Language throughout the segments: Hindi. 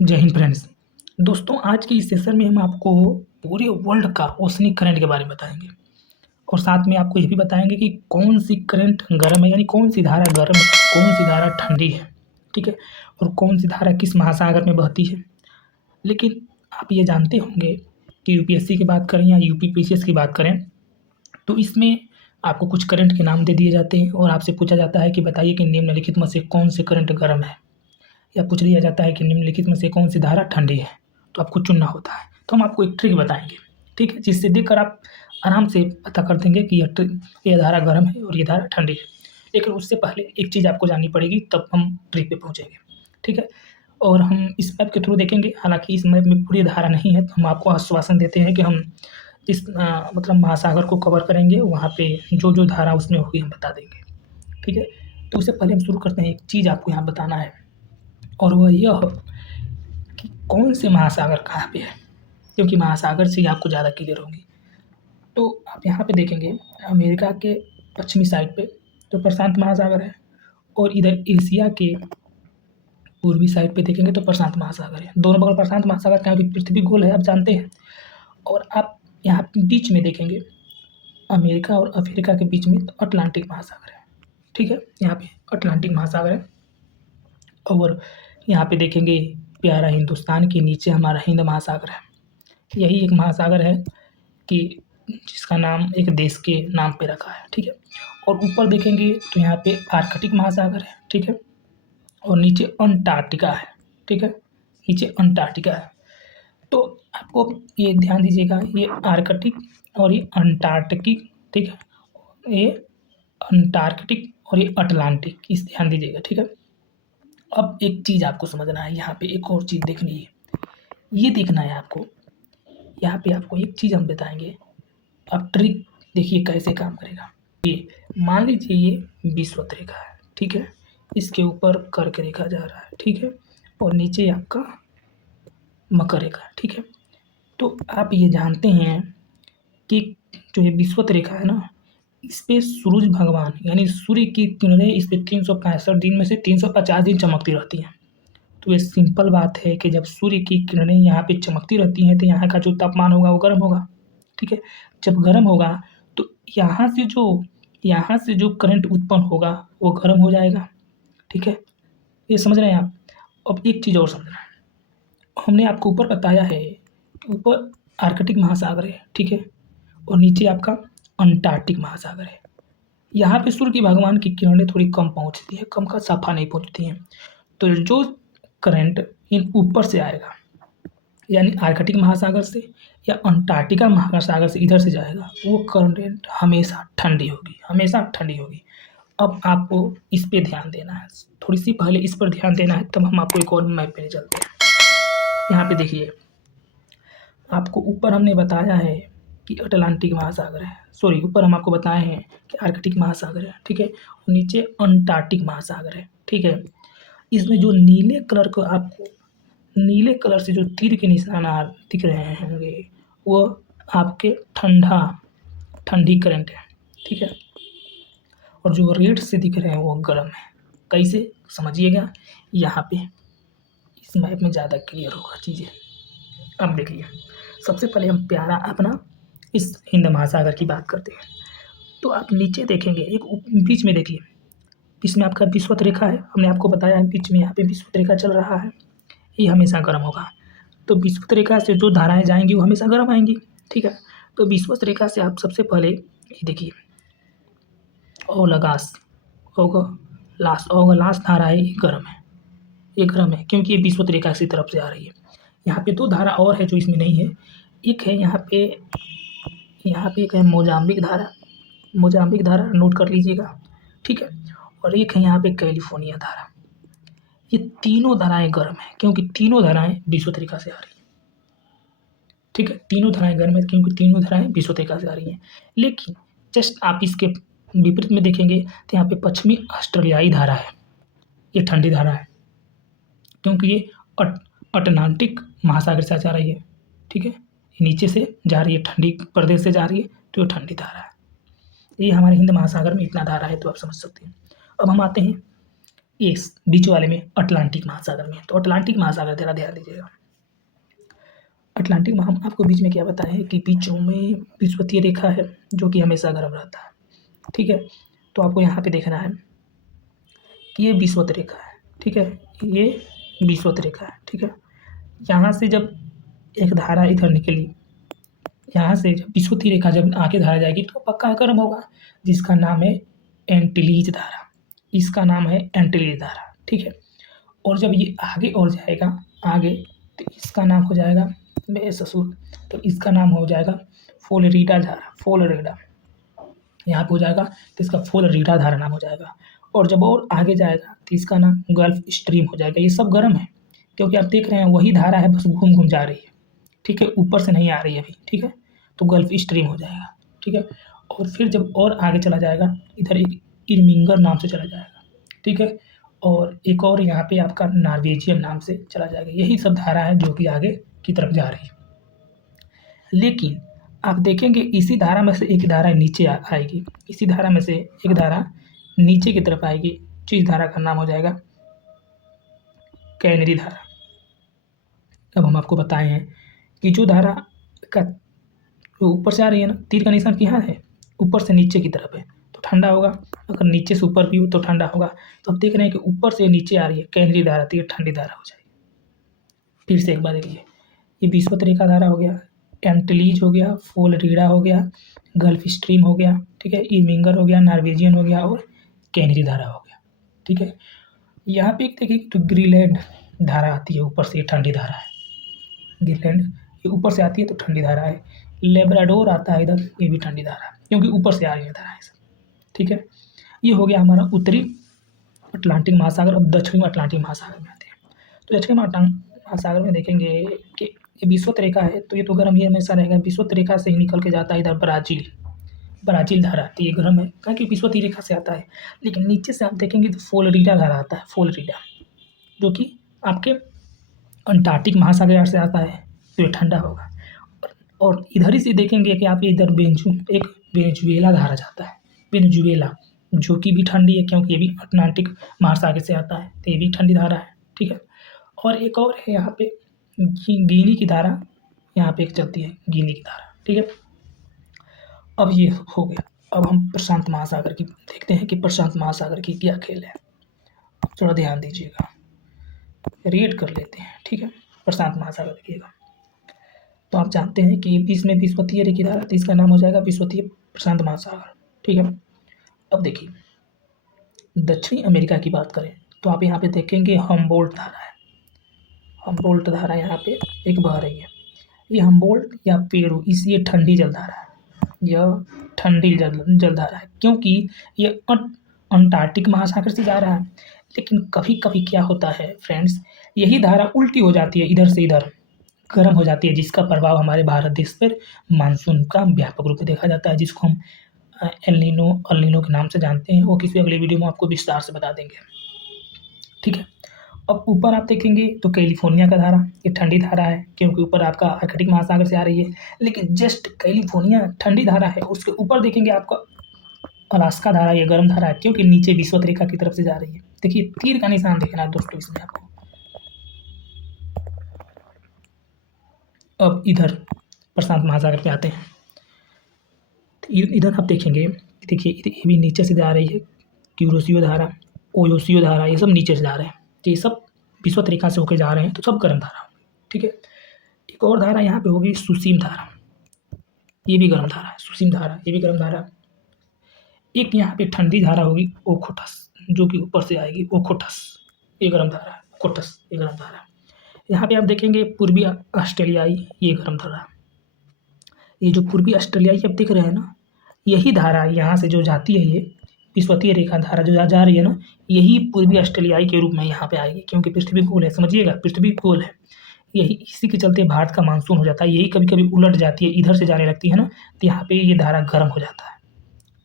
जय हिंद फ्रेंड्स। दोस्तों, आज के इस सेशन में हम आपको पूरे वर्ल्ड का ओशनिक करंट के बारे में बताएंगे और साथ में आपको ये भी बताएंगे कि कौन सी करंट गर्म है, यानी कौन सी धारा गर्म है, कौन सी धारा ठंडी है, ठीक है, और कौन सी धारा किस महासागर में बहती है। लेकिन आप ये जानते होंगे कि यूपीएससी की बात करें या यूपीपीसीएस की बात करें तो इसमें आपको कुछ करंट के नाम दे दिए जाते हैं और आपसे पूछा जाता है कि बताइए कि निम्नलिखित में से कौन से करंट गर्म है, या पूछ लिया जाता है कि निम्नलिखित में से कौन सी धारा ठंडी है, तो आपको चुनना होता है। तो हम आपको एक ट्रिक बताएंगे, ठीक है, जिससे देखकर आप आराम से पता कर देंगे कि यह धारा गर्म है और ये धारा ठंडी है। लेकिन उससे पहले एक चीज़ आपको जाननी पड़ेगी, तब हम ट्रिक पे पहुँचेंगे, ठीक है। और हम इस मैप के थ्रू देखेंगे, हालांकि इस मैप में पूरी धारा नहीं है, तो हम आपको आश्वासन देते हैं कि हम जिस मतलब महासागर को कवर करेंगे वहाँ पे जो जो धारा उसमें होगी हम बता देंगे, ठीक है। तो उससे पहले हम शुरू करते हैं, एक चीज़ आपको यहाँ बताना है और वह यह कि कौन से महासागर कहाँ पे है, क्योंकि महासागर से ही आपको ज़्यादा क्लियर होंगी। तो आप यहाँ पे देखेंगे अमेरिका के पश्चिमी साइड पे तो प्रशांत महासागर है, और इधर एशिया के पूर्वी साइड पे देखेंगे तो प्रशांत महासागर है। दोनों बगल प्रशांत महासागर, क्योंकि पृथ्वी गोल है, आप जानते हैं। और आप यहाँ बीच में देखेंगे अमेरिका और अफ्रीका के बीच में तो अटलांटिक महासागर है, ठीक है, यहाँ पे अटलांटिक महासागर है। और यहाँ पे देखेंगे प्यारा हिंदुस्तान के नीचे हमारा हिंद महासागर है। यही एक महासागर है कि जिसका नाम एक देश के नाम पे रखा है, ठीक है। और ऊपर देखेंगे तो यहाँ पे आर्कटिक महासागर है, ठीक है, और नीचे अंटार्कटिका है, ठीक है, नीचे अंटार्कटिका है। तो आपको ये ध्यान दीजिएगा, ये आर्कटिक और ये अंटार्कटिक, ठीक है, ये अंटार्कटिक और ये अटलांटिक, इस ध्यान दीजिएगा, ठीक है। अब एक चीज़ आपको समझना है, यहाँ पे एक और चीज़ देखनी है, ये देखना है आपको। यहाँ पे आपको एक चीज़ हम बताएंगे, अब ट्रिक देखिए कैसे काम करेगा। ये मान लीजिए ये विषुवत रेखा है, ठीक है, इसके ऊपर कर्क रेखा जा रहा है, ठीक है, और नीचे आपका मकर रेखा है, ठीक है। तो आप ये जानते हैं कि जो ये विषुवत रेखा है ना, इस पे सूरज भगवान यानी सूर्य की किरणें इस पे 365 दिन में से 350 दिन चमकती रहती हैं। तो ये सिंपल बात है कि जब सूर्य की किरणें यहाँ पे चमकती रहती हैं तो यहाँ का जो तापमान होगा वो गर्म होगा, ठीक है। जब गर्म होगा तो यहाँ से जो करंट उत्पन्न होगा वो गर्म हो जाएगा, ठीक है। ये समझ रहे हैं आप। अब एक चीज़ और समझना है, हमने आपको ऊपर बताया है कि ऊपर आर्कटिक महासागर है, ठीक है, और नीचे आपका अंटार्कटिक महासागर है। यहाँ पे सूर्य की भगवान की किरणें थोड़ी कम पहुँचती है, कम का साफा नहीं पहुँचती हैं। तो जो करंट इन ऊपर से आएगा यानी आर्कटिक महासागर से या अंटार्कटिका महासागर से इधर से जाएगा, वो करंट हमेशा ठंडी होगी, हमेशा ठंडी होगी। अब आपको इस पे ध्यान देना है, थोड़ी सी पहले इस पर ध्यान देना है, तब हम आपको एक और मैप पे ले चलते हैं। यहाँ पे देखिए, आपको ऊपर हमने बताया है कि अटलांटिक महासागर है, सॉरी, ऊपर हम आपको बताए हैं कि आर्कटिक महासागर है, ठीक है, और नीचे अंटार्कटिक महासागर है, ठीक है। इसमें जो नीले कलर को आपको नीले कलर से जो तीर के निशान दिख रहे होंगे वो आपके ठंडी करंट है, ठीक है, और जो रेड से दिख रहे हैं वो गर्म है। कैसे समझिएगा, यहाँ पे इस मैप में ज़्यादा क्लियर होगा चीज़ें। अब देखिए, सबसे पहले हम प्यारा अपना इस हिंद महासागर की बात करते हैं। तो आप नीचे देखेंगे एक बीच में देखिए, बीच में आपका विषुवत रेखा है, हमने आपको बताया है बीच में यहाँ पे विषुवत रेखा चल रहा है, ये हमेशा गर्म होगा। तो विषुवत रेखा से जो धाराएं जाएंगी वो हमेशा गर्म आएंगी, ठीक है। तो विषुवत रेखा से आप सबसे पहले ये देखिए ओगलास धारा है, ये गर्म है, ये गर्म है क्योंकि ये विषुवत रेखा की तरफ से आ रही है। यहाँ पे दो धारा और है जो इसमें नहीं है, एक है यहाँ पे एक है मोजाम्बिक धारा, नोट कर लीजिएगा, ठीक है, और एक है यहाँ पे कैलिफोर्निया धारा। ये तीनों धाराएं गर्म है क्योंकि तीनों धाराएं विषुवत रेखा से आ रही हैं, ठीक है, तीनों धाराएं गर्म है क्योंकि तीनों धाराएं विषुवत रेखा से आ रही हैं। लेकिन जस्ट आप इसके विपरीत में देखेंगे तो यहाँ पे पश्चिमी ऑस्ट्रेलियाई धारा है, ये ठंडी धारा है क्योंकि ये अटलांटिक महासागर से जा रही है, ठीक है, नीचे से जा रही है, ठंडी प्रदेश से जा रही है, तो ये ठंडी धारा है। ये हमारे हिंद महासागर में इतना धारा है, तो आप समझ सकते हैं। अब हम आते हैं इस बीच वाले में अटलांटिक महासागर में। तो अटलांटिक महासागर ज़रा ध्यान दीजिएगा। अटलांटिक हम आपको बीच में क्या बताएं है कि बीचों में विषुवतीय रेखा है जो कि हमेशा गर्म रहता है, ठीक है। तो आपको यहाँ पे देखना है कि ये विषुवत रेखा है, ठीक है, ये विषुवत रेखा है, ठीक है। यहाँ से जब एक धारा इधर निकली, यहाँ से जब विषुवतीय रेखा जब आगे धारा जाएगी तो पक्का गर्म होगा, जिसका नाम है एंटीलीज धारा। इसका नाम है एंटीलीज धारा, ठीक है। और जब ये आगे और जाएगा आगे, तो इसका नाम हो जाएगा बेससुर, तो इसका नाम हो जाएगा फ्लोरिडा धारा, फ्लोरिडा यहाँ पे हो जाएगा, तो इसका फ्लोरिडा धारा नाम हो जाएगा। और जब और आगे जाएगा तो इसका नाम गल्फ स्ट्रीम हो जाएगा। ये सब गर्म है क्योंकि आप देख रहे हैं वही धारा है, बस घूम घूम जा रही है, ठीक है, ऊपर से नहीं आ रही है अभी, ठीक है। तो गल्फ स्ट्रीम हो जाएगा, ठीक है। और फिर जब और आगे चला जाएगा, इधर एक इर्मिंगर नाम से चला जाएगा, ठीक है। और एक और यहाँ पे आपका नॉर्वेजियन नाम से चला जाएगा। यही सब धारा है जो कि आगे की तरफ जा रही है। लेकिन आप देखेंगे इसी धारा में से एक धारा नीचे आएगी, इसी धारा में से एक धारा नीचे की तरफ आएगी, जिस धारा का नाम हो जाएगा कैनरी धारा। अब हम आपको बताए हैं कि जो धारा का ऊपर से आ रही है ना, तीर का निशान यहाँ है, ऊपर से नीचे की तरफ है तो ठंडा होगा, अगर नीचे से ऊपर भी हो तो ठंडा होगा। तो आप देख रहे हैं कि ऊपर से नीचे आ रही है कैनरी धारा, तो ये ठंडी धारा हो जाएगी। फिर से एक बार देखिए, ये विषुवत रेखा धारा हो गया, एंटीलीज हो गया, फ्लोरिडा हो गया, गल्फ स्ट्रीम हो गया, ठीक है, इर्मिंगर हो गया, नॉर्वेजियन हो गया और कैनरी धारा हो गया, ठीक है। यहाँ पे एक देखिए तो ग्रीनलैंड धारा आती है, ऊपर से ये ठंडी धारा है। ग्रीनलैंड ये ऊपर से आती है तो ठंडी धारा है। लेब्राडोर आता है इधर, ये भी ठंडी धारा है क्योंकि ऊपर से आ रही है धारा है सब, ठीक है। ये हो गया हमारा उत्तरी अटलांटिक महासागर। अब दक्षिणी अटलांटिक महासागर में आते हैं। तो दक्षिणी महासागर में देखेंगे कि ये विषुवत रेखा है, तो ये तो गर्म ही हमेशा रहेगा। विषुवत रेखा से ही निकल के जाता है इधर ब्राज़ील, ब्राज़ील धारा आती है, गर्म है क्योंकि विषुवत रेखा से आता है। लेकिन नीचे से आप देखेंगे तो फ्लोरिडा धारा आता है, फ्लोरिडा, जो कि आपके अंटार्कटिक महासागर से आता है, तो ये ठंडा होगा। और इधर ही से देखेंगे कि आप इधर वेनेजुएला धारा जाता है, वेनेजुएला, जो कि भी ठंडी है क्योंकि ये भी अटलांटिक महासागर से आता है, तो ये भी ठंडी धारा है, ठीक है। और एक और है यहाँ पे गिनी की धारा, यहाँ पे एक चलती है गिनी की धारा, ठीक है। अब ये हो गया। अब हम प्रशांत महासागर की देखते हैं कि प्रशांत महासागर की क्या खेल है। थोड़ा ध्यान दीजिएगा, रेड कर लेते हैं, ठीक है। प्रशांत महासागर देखिएगा, तो आप जानते हैं कि इसमें विषुवतीय रेखा धारा, तो इसका नाम हो जाएगा विषुवतीय प्रशांत महासागर, ठीक है। अब देखिए दक्षिणी अमेरिका की बात करें तो आप यहाँ पे देखेंगे हम्बोल्ट धारा है, हम्बोल्ट धारा यहाँ पे एक बह रही है। ये हम्बोल्ट या पेरू, इस ये ठंडी जलधारा है, यह ठंडी जलधारा है क्योंकि ये अंटार्कटिक महासागर से जा रहा है। लेकिन कभी कभी क्या होता है फ्रेंड्स, यही धारा उल्टी हो जाती है, इधर से इधर गर्म हो जाती है, जिसका प्रभाव हमारे भारत देश पर मानसून का व्यापक रूप से देखा जाता है, जिसको हम एल नीनो के नाम से जानते हैं। वो किसी अगले वीडियो में आपको विस्तार से बता देंगे, ठीक है। अब ऊपर आप देखेंगे तो कैलिफोर्निया का धारा, ये ठंडी धारा है क्योंकि ऊपर आपका आर्कटिक महासागर से आ रही है। लेकिन जस्ट कैलिफोर्निया ठंडी धारा है, उसके ऊपर देखेंगे आपका अलास्का धारा, ये गर्म धारा है क्योंकि नीचे विषुवत रेखा की तरफ से जा रही है। देखिए तीर का निशान देखना दोस्तों इसमें आपको। अब इधर प्रशांत महासागर पे आते हैं, इधर आप देखेंगे, देखिए ये भी नीचे से जा रही है, क्यूरोसियो धारा, ओयोसियो धारा, ये सब नीचे से जा रहे हैं, तो ये सब विषुवत रेखा से होकर जा रहे हैं, तो सब गर्म धारा, ठीक है। एक और धारा यहाँ पे होगी सुसीम धारा, ये भी गर्म धारा है, सुसीम धारा ये भी गर्म धारा। एक यहाँ पे ठंडी धारा होगी ओखोटस, जो कि ऊपर से आएगी, ओखोटस ये गर्म धारा है, ओखोटस ये गर्म धारा। यहाँ पे आप देखेंगे पूर्वी ऑस्ट्रेलियाई, ये गर्म धारा। ये जो पूर्वी ऑस्ट्रेलियाई आप देख रहे हैं ना, यही धारा यहाँ से जो जाती है, ये विषुवतीय रेखा धारा जो जा रही है ना, यही पूर्वी ऑस्ट्रेलियाई के रूप में यहाँ पे आएगी क्योंकि पृथ्वी गोल है, समझिएगा पृथ्वी गोल है, यही इसी के चलते भारत का मानसून हो जाता है। यही कभी कभी उलट जाती है, इधर से जाने लगती है ना, तो यहाँ पे ये धारा गर्म हो जाता है,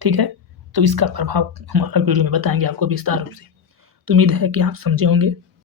ठीक है। तो इसका प्रभाव हम अगले वीडियो में बताएंगे आपको विस्तार रूप से। तो उम्मीद है कि आप समझे होंगे।